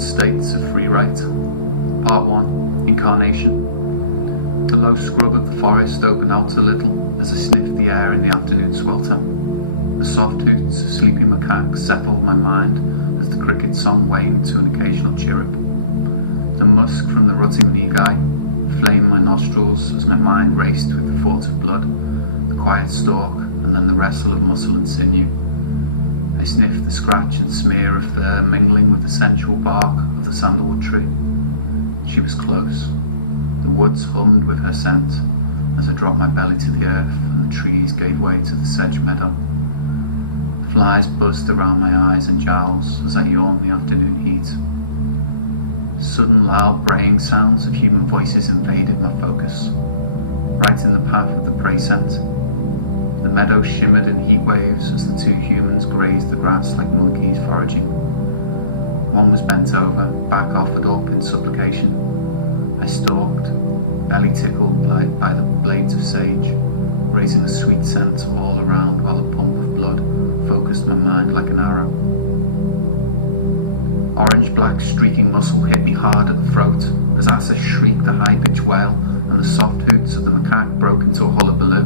Different States of Freewrite. Part 1. Incarnation. The low scrub of the forest opened out a little as I sniffed the air in the afternoon swelter. The soft hoots of sleepy macaques settled my mind as the cricket song waned to an occasional chirrup. The musk from the rutting negai flamed my nostrils as my mind raced with the thought of blood, the quiet stalk, and then the wrestle of muscle and sinew. I sniffed the scratch and smear of fur mingling with the sensual bark of the sandalwood tree. She was close. The woods hummed with her scent as I dropped my belly to the earth and the trees gave way to the sedge meadow. The flies buzzed around my eyes and jowls as I yawned the afternoon heat. Sudden loud braying sounds of human voices invaded my focus, right in the path of the prey scent. The meadow shimmered in heat waves as the two humans grazed the grass like monkeys foraging. One was bent over, back offered up in supplication. I stalked, belly tickled by the blades of sage, raising a sweet scent all around while a pump of blood focused my mind like an arrow. Orange-black streaking muscle hit me hard at the throat as Asa shrieked a high-pitched wail and the soft hoots of the macaque broke into a hullabaloo,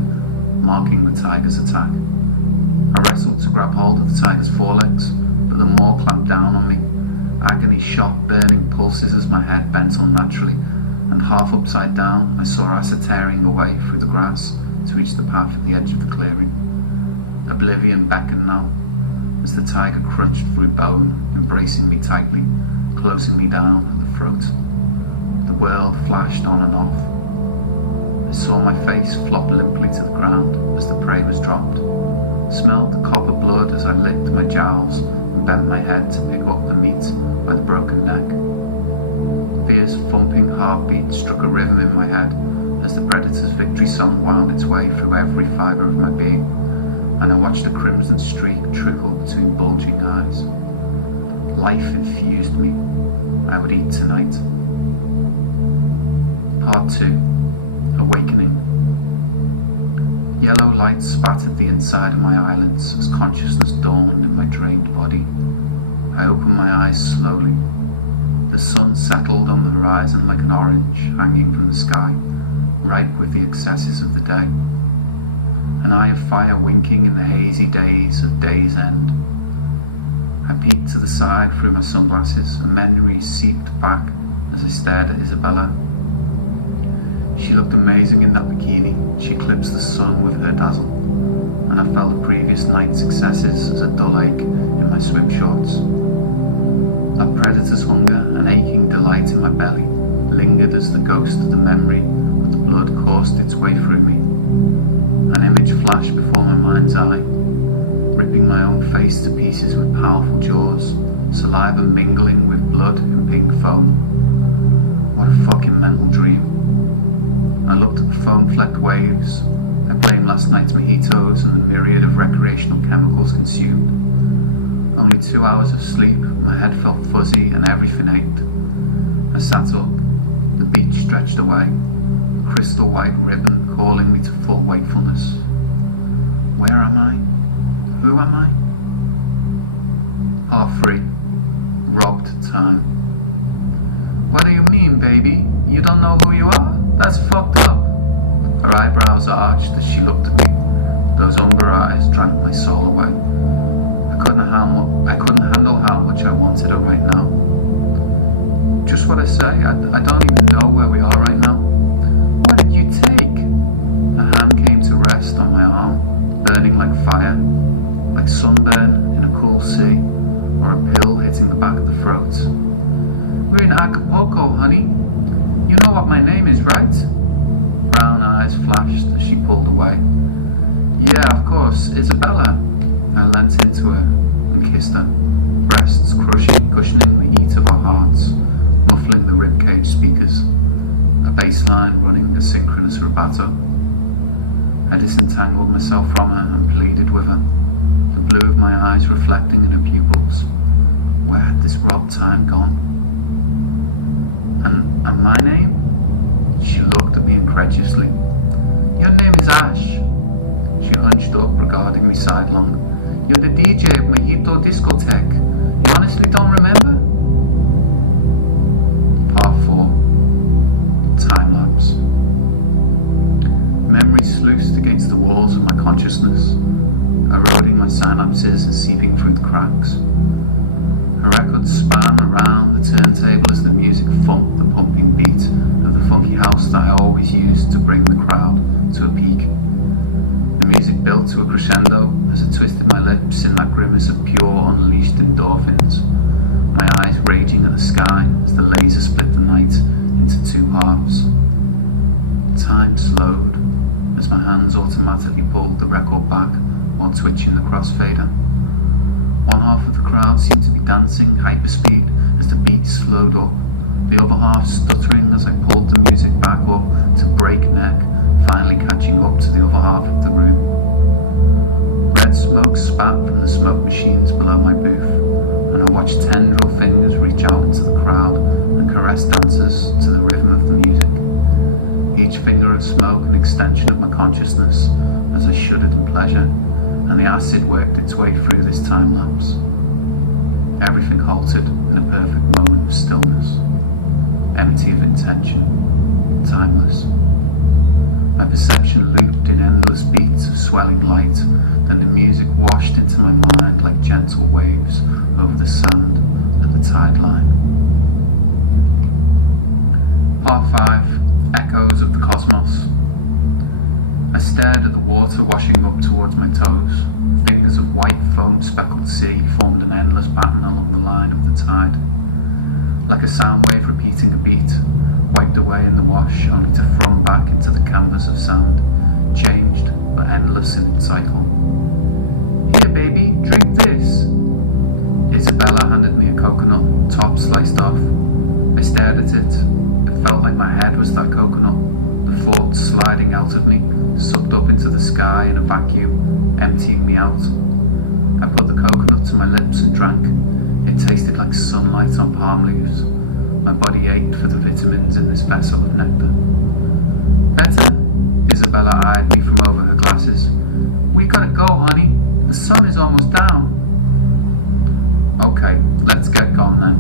marking the tiger's attack. I wrestled to grab hold of the tiger's forelegs, but the maw clamped down on me. Agony shot burning pulses as my head bent unnaturally, and half upside down I saw Asa tearing away through the grass to reach the path at the edge of the clearing. Oblivion beckoned now, as the tiger crunched through bone, embracing me tightly, closing me down at the throat. The world flashed on and off. I saw my face flop limply to the ground as the prey was dropped, smelled the copper blood as I licked my jowls and bent my head to pick up the meat by the broken neck. Fierce thumping heartbeat struck a rhythm in my head as the predator's victory song wound its way through every fibre of my being, and I watched a crimson streak trickle between bulging eyes. Life infused me. I would eat tonight. Part 2. Awakening. Yellow light spattered the inside of my eyelids as consciousness dawned in my drained body. I opened my eyes slowly. The sun settled on the horizon like an orange hanging from the sky, ripe with the excesses of the day. An eye of fire winking in the hazy days of day's end. I peeked to the side through my sunglasses and memories seeped back as I stared at Isabella. She looked amazing in that bikini. She eclipsed the sun with her dazzle, and I felt the previous night's excesses as a dull ache in my swim shorts. That predator's hunger and aching delight in my belly lingered as the ghost of the memory of the blood coursed its way through me. An image flashed before my mind's eye, ripping my own face to pieces with powerful jaws, saliva mingling with blood and pink foam. What a fucking mental dream. I looked at the foam-flecked waves. I blamed last night's mojitos and the myriad of recreational chemicals consumed. Only 2 hours of sleep, my head felt fuzzy and everything ached. I sat up. The beach stretched away, a crystal white ribbon calling me to full wakefulness. Where am I? Who am I? Part 3. Robbed time. What do you mean, baby? You don't know who you are? That's fucked up. Her eyebrows arched as she looked at me. Those umber eyes drank my soul away. I couldn't handle how much I wanted her right now. Just what I say, I don't even know where we are right now. What did you take? A hand came to rest on my arm, burning like fire, like sunburn in a cool sea, or a pill hitting the back of the throat. We're in Acapulco, honey. You know what my name is, right? Brown eyes flashed as she pulled away. Yeah, of course, Isabella. I leant into her and kissed her, breasts cushioning the heat of our hearts, muffling the ribcage speakers, a bass line running a synchronous rubato. I disentangled myself from her and pleaded with her, the blue of my eyes reflecting in her pupils. Where had this robbed time gone? And my name? She looked at me incredulously. Your name is Ash. She hunched up, regarding me sidelong. You're the DJ of Mojito Discotheque. You honestly don't remember? consciousness, eroding my synapses and seeping through the cracks. A record span around the turntable as the music thumped the pumping beat of the funky house that I always used to bring the crowd to a peak. The music built to a crescendo as I twisted my lips in that grimace of pure unleashed endorphins, my eyes raging at the sky as the laser split the night into two halves. Time slowed as my hands automatically pulled the record back while twitching the crossfader. One half of the crowd seemed to be dancing hyperspeed as the beat slowed up, the other half stuttering as I pulled the music back up to breakneck, finally catching up to the other half of the room. Red smoke spat from the smoke machines below my booth, and I watched tendril fingers reach out into the crowd and caress dancers to the rhythm of the music. Each finger of smoke an extension of my consciousness as I shuddered in pleasure, and the acid worked its way through this time lapse. Everything halted in a perfect moment of stillness, empty of intention, timeless. My perception looped in endless beats of swelling light, then the music washed into my mind like gentle waves over the sand at the tide line. Part 5. Echoes of the Cosmos. I stared at the water washing up towards my toes. Fingers of white foam-speckled sea formed an endless pattern along the line of the tide. Like a sound wave repeating a beat, wiped away in the wash only to thrum back into the canvas of sound, changed but endless in its cycle. Here baby, drink this. Isabella handed me a coconut, top sliced off. I stared at it. It felt like my head was that coconut, the thoughts sliding out of me, sucked up into the sky in a vacuum, emptying me out. I put the coconut to my lips and drank. It tasted like sunlight on palm leaves. My body ached for the vitamins in this vessel of nectar. Better? Isabella eyed me from over her glasses. We gotta go, honey. The sun is almost down. Okay, let's get gone then.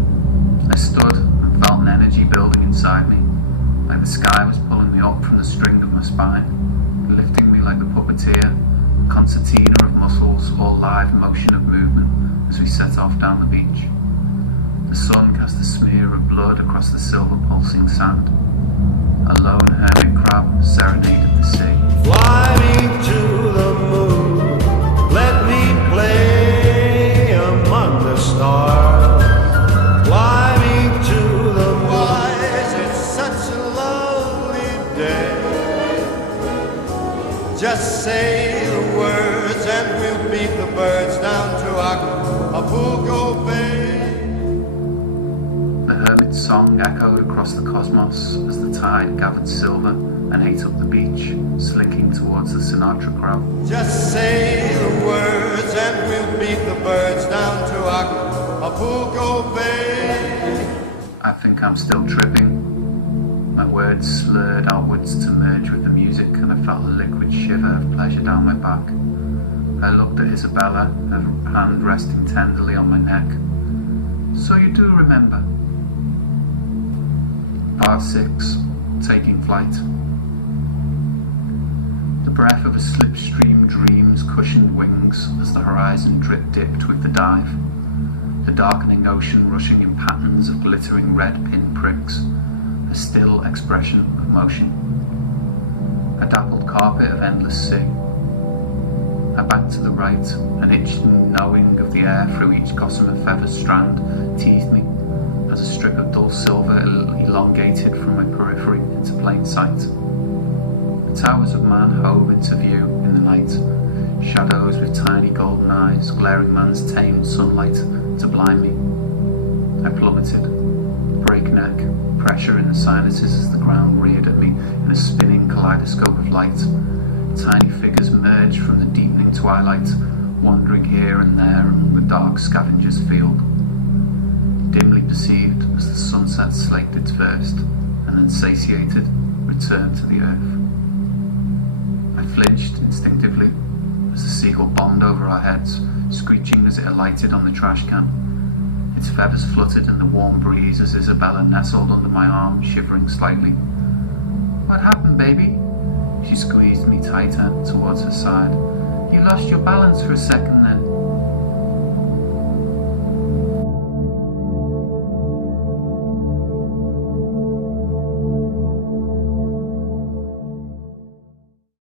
I stood and felt an energy building inside me, like the sky was pulling me up from the string of my spine, lifting me like the puppeteer, concertina of muscles, all live motion of movement as we set off down the beach. The sun cast a smear of blood across the silver pulsing sand. A lone hermit crab serenaded the sea. Fly me to the moon, let me play among the stars. Fly me to the moon. Why is it such a lovely day? Just say the words and we'll beat the birds down to Acapulco Bay. The hermit's song echoed across the cosmos as the tide gathered silver and ate up the beach, slinking towards the Sinatra crowd. Just say the words and we'll beat the birds down to Acapulco Bay. I think I'm still tripping. My words slurred outwards to merge with the music, and I felt a liquid shiver of pleasure down my back. I looked at Isabella, her hand resting tenderly on my neck. So you do remember? Part 6. Taking flight. The breath of a slipstream dream's cushioned wings as the horizon drip-dipped with the dive. The darkening ocean rushing in patterns of glittering red pinpricks, a still expression of motion. A dappled carpet of endless sea. I backed to the right, an itching knowing of the air through each gossamer feather strand teased me, as a strip of dull silver elongated from my periphery into plain sight. The towers of man hove into view in the night, shadows with tiny golden eyes, glaring man's tame sunlight to blind me. I plummeted, breakneck, pressure in the sinuses as the ground reared at me in a spinning kaleidoscope of light. Tiny figures merged from the deepening twilight, wandering here and there among the dark scavengers' field. Dimly perceived as the sunset slaked its thirst, and then satiated, returned to the earth. I flinched instinctively as the seagull bombed over our heads, screeching as it alighted on the trash can. Its feathers fluttered in the warm breeze as Isabella nestled under my arm, shivering slightly. What happened, baby? She squeezed me tighter towards her side, You lost your balance for a second then.